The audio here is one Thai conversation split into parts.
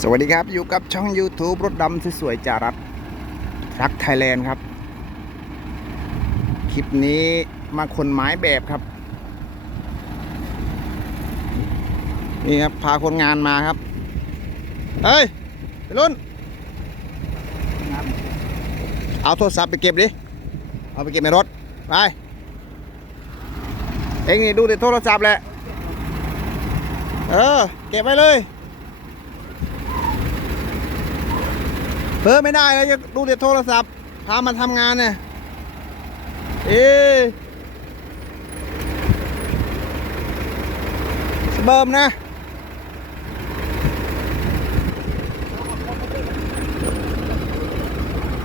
สวัสดีครับอยู่กับช่อง YouTube รถดำสวยๆจารัสรักไทยแลนด์ครับ คลิปนี้มาคนไม้แบบครับ นี่ครับ พาคนงานมาครับ เฮ้ยไปรุ่น เอาโทรศัพท์ไปเก็บดิ เอาไปเก็บในรถ ไป เอ็งนี่ดูแต่โทรศัพท์แหละ เออ เก็บไว้เลย เออไม่ได้เลยจะดูแต่โทรศัพท์พามาทำงานเนี่ยเอ๊สเบิร์มนะ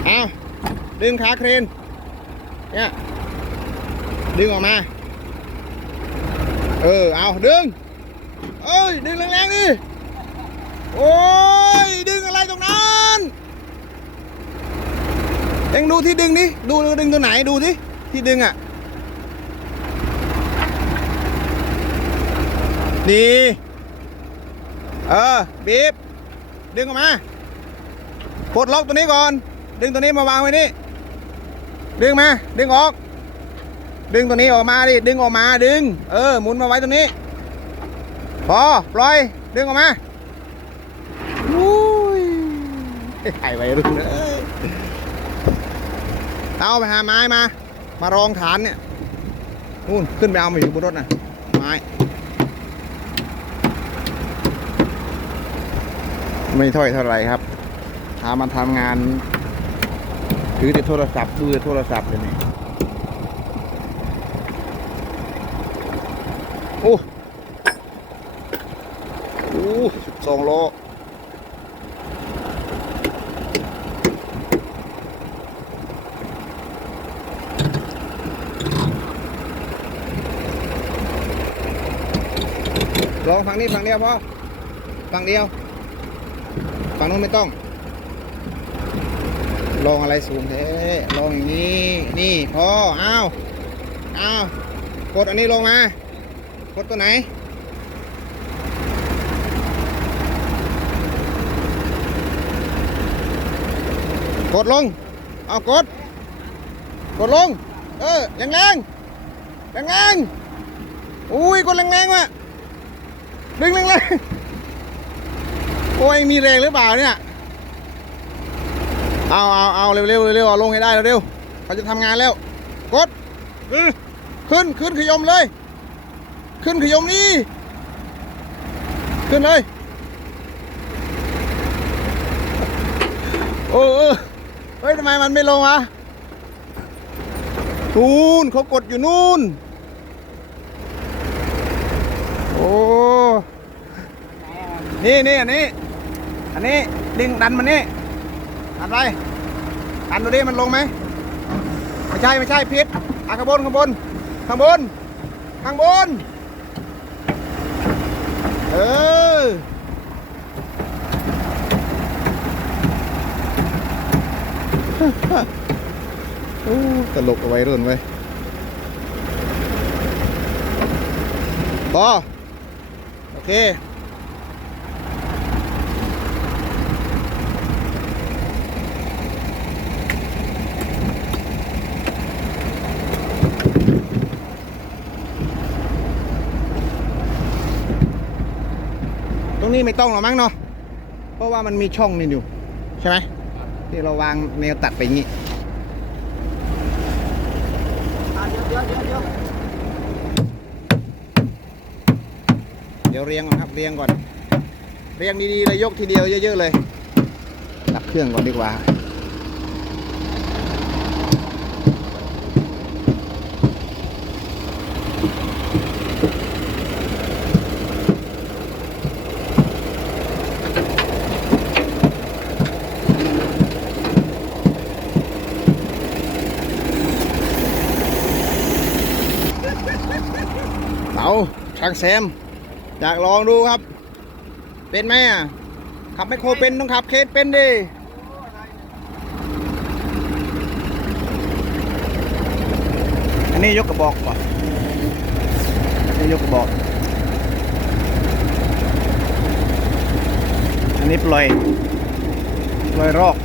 เอาดึงขาเครนเนี่ยดึงออกมา เออ เอา ดึง เอ้ย ดึงแรงๆดิ โอ้ย ดึงอะไรตรงนั้น เองดูที่ดึงนี่ดูดูดึงตัวไหนดูที่ที่ดึงอะนี่เออบีบดึงออกมาปลดล็อกตัวนี้ก่อน ดึงตัวนี้มาวางไว้นี่ดึงมา ดึงออก ดึงตัวนี้ออกมาดิดึงออกมาดึง เออหมุนมาไว้ตรงนี้ พอปล่อย ดึงออกมาอุ้ยไอ้ไว้รุ่นเอ้ เอาไปหาไม้มา มารองฐานเนี่ยนู่นขึ้นไปเอามาอยู่บนรถน่ะไม้ ไม่ถ้อยเท่าไหรครับพามาทำงานถือแต่โทรศัพท์ดูแต่โทรศัพท์เลยนี่โอ้โอ้สิบสองโล องฝั่งนี้ฝั่งเดียวพอฝั่งเดียว ฝั่งนู้นไม่ต้อง ลองอะไรสูงเท้ลองอย่างนี้ นี่พออ้าวอ้าวกดอันนี้ลงมากดตัวไหนกดลง เอากด กดลง เออแรงแรงแรงแรงอุ้ย กดแรงแรงว่ะ ดึงแรงๆโอ้ยมีแรงหรือเปล่าเนี่ย เอาเอาเอาเร็วเร็วเร็วเอาลงให้ได้เร็วเขาจะทำงานแล้ว กดขึ้นขึ้นขยมเลย ขึ้นขยมนี่ขึ้นเลยโอ้เฮ้ยทำไมมันไม่ลงอะนู่นเขากดอยู่นู่น โอ้ นี่นี่อันนี้ อันนี้ดึงดันมันนี่ดันไปดันดูดิมันลงไหมไม่ใช่ไม่ใช่พิษอะข้างบนข้างบนข้างบนข้างบน เออตลกเอาไว้รุ่นไว้ยพอ อเคตรงนี้ไม่ต้องหรอกมั้งเนาะ เพราะว่ามันมีช่องนี่อยู่ ใช่ไหมที่เราวางแนวตัดไปอย่างนี้เดี๋ยว เรียงก่อนครับเรียงก่อน เรียงดีๆเลยยกทีเดียวเยอะๆเลยดับเครื่องก่อนดีกว่าเอาช่างแซม อยากลองดูครับ เป็นไหมอะ ขับไมคโครเป็นต้องขับเคสเป็นดิอันนี้ยกกระบอกป่อันนี้ยกกระบอก อันนี้ปล่อย ปล่อยรอก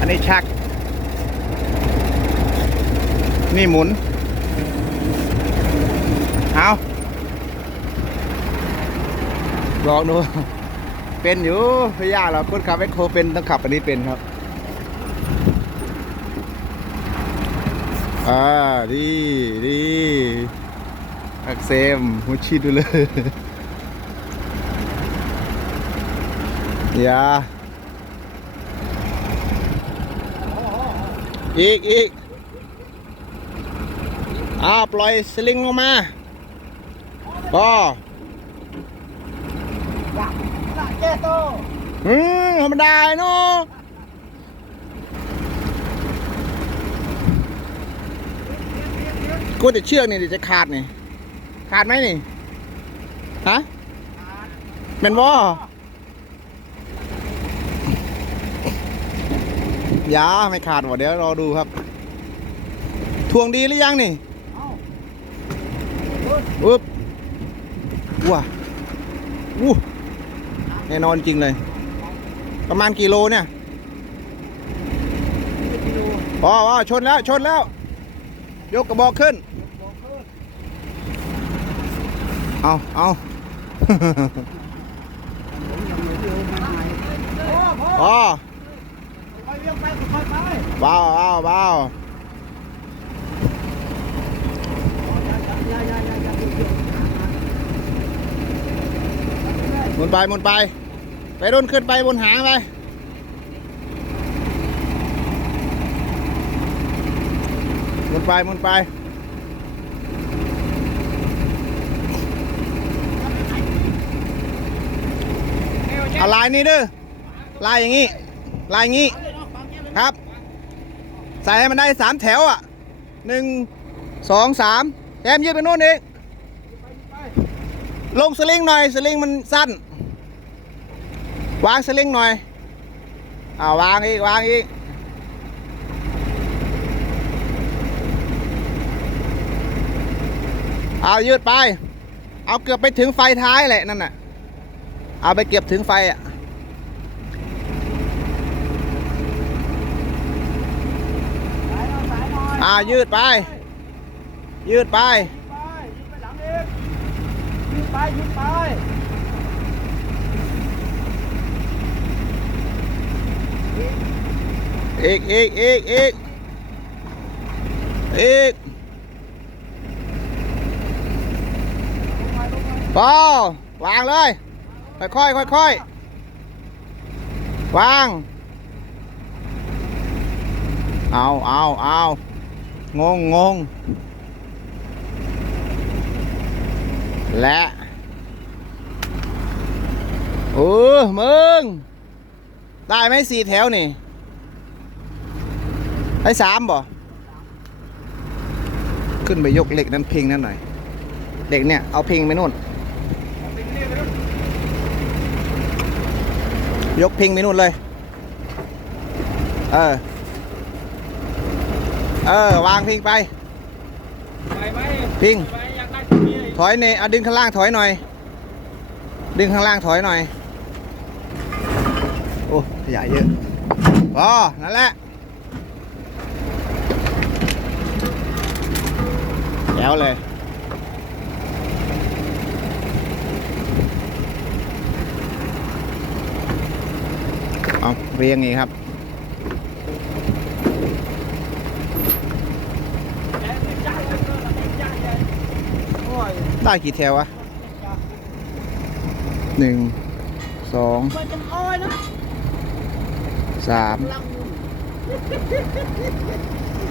อันนี้ชัก นี่หมุน เอาลองดูเป็นอยู่ไม่ยากหรอกคนขับแมคโครเป็นต้องขับอันนี้เป็นครับ อ่า ดีดีอักเซมมุชิดูเลยอย่าอีกอีก อ้าวปล่อยสลิงลงมาก็อืมธรรมดาเนาะกูแต่เชือกนี่เดี๋ยวจะขาดนี่ ขาดไหมนี่ ฮะเป็นว่ยาไม่ขาดว่ะเดี๋ยวรอดูครับ ทวงดีหรือยังนี่ เอ้าอุ๊บว้าวู้แน่นอนจริงเลย ประมาณกี่โลเนี่ยไม่กิโลอ๋ออ๋อชนแล้วชนแล้ว ยกกระบอกขึ้นบอกเพิ่มเอาเอาโอ้พ่ออ๋อไปเลี้ยงไปค่อยๆไปเบาเบาเบาอย่าอย่าอย่าอย่าอย่าอย่า หมุนไปหมุนไป ไปรุ่นขึ้นไปบนหางไปหมุนไปหมุนไปเอาลายนี้ดื้อลายอย่างนี้ ลายอย่างนี้ครับ ใส่ให้มันได้สามแถวอะหนึ่งสองสามแอมยืดไปโน่นเอีก ลงสลิงหน่อยสลิงมันสั้น วางสลิงหน่อยอ่าวางอีกวางอีกเอายืดไป เอาเกือบไปถึงไฟท้ายแหละนั่นน่ะ เอาไปเก็บถึงไฟอะสายหน่อยสายหน่อยอ่ายืดไป ยืดไป ไปยืดไปหลังอีกยืดไปยืดไป อีกอีกอีกอีกอีกพอวางเลย ค่อยค่อยๆค่อยวาง เอาเอาเอางงงง และเออมึง ได้ไหมสี่แถวนี่ ได้สามบ่ขึ้นไปยกเหล็กนั้นพิงนั่นหน่อยเหล็กเนี่ยเอาพิงไปนู่น ยกพิงไปนู่นเลย เออ เออ วางพิงไปไปไหมพิงไปอยากได้ที่นี่ถอยเนเอาดึงข้างล่างถอยหน่อย ดึงข้างล่างถอยหน่อย โอ้ขยะเยอะพอนั่นแหละ จ๋วเลย เอาเรียงอีกครับโอ้ยได้กี่แถววะหนึ่งสองมันจะอ้อยนะสามลัง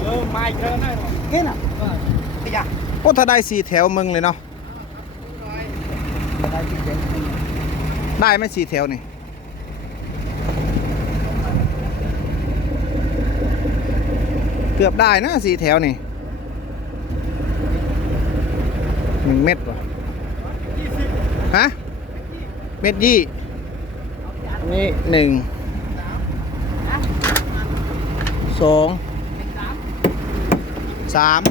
เออไม่เกินได้หรอกเห็นอะเอออยาก โอ้ถ้าได้สี่แถวมึงเลยเนาะได้ไหมสี่แถวนี่เกือบได้นะสี่แถวนี่หนึ่งเม็ดวะยี่สิบฮะเม็ดยี่นี่หนึ่งสองสาม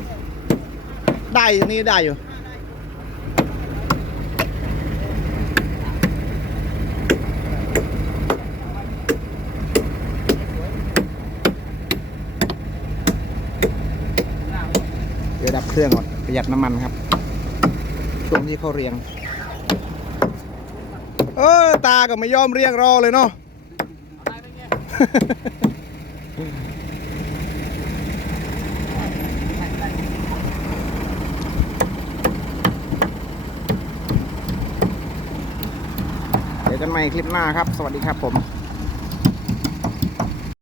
ได้นี่ได้อยู่เดี๋ยวดับเครื่องก่อนประหยัดน้ำมันครับช่วงที่เขาเรียง เออตาก็ไม่ยอมเรียงรอเลยเนาะ กันใหม่คลิปหน้าครับ สวัสดีครับผม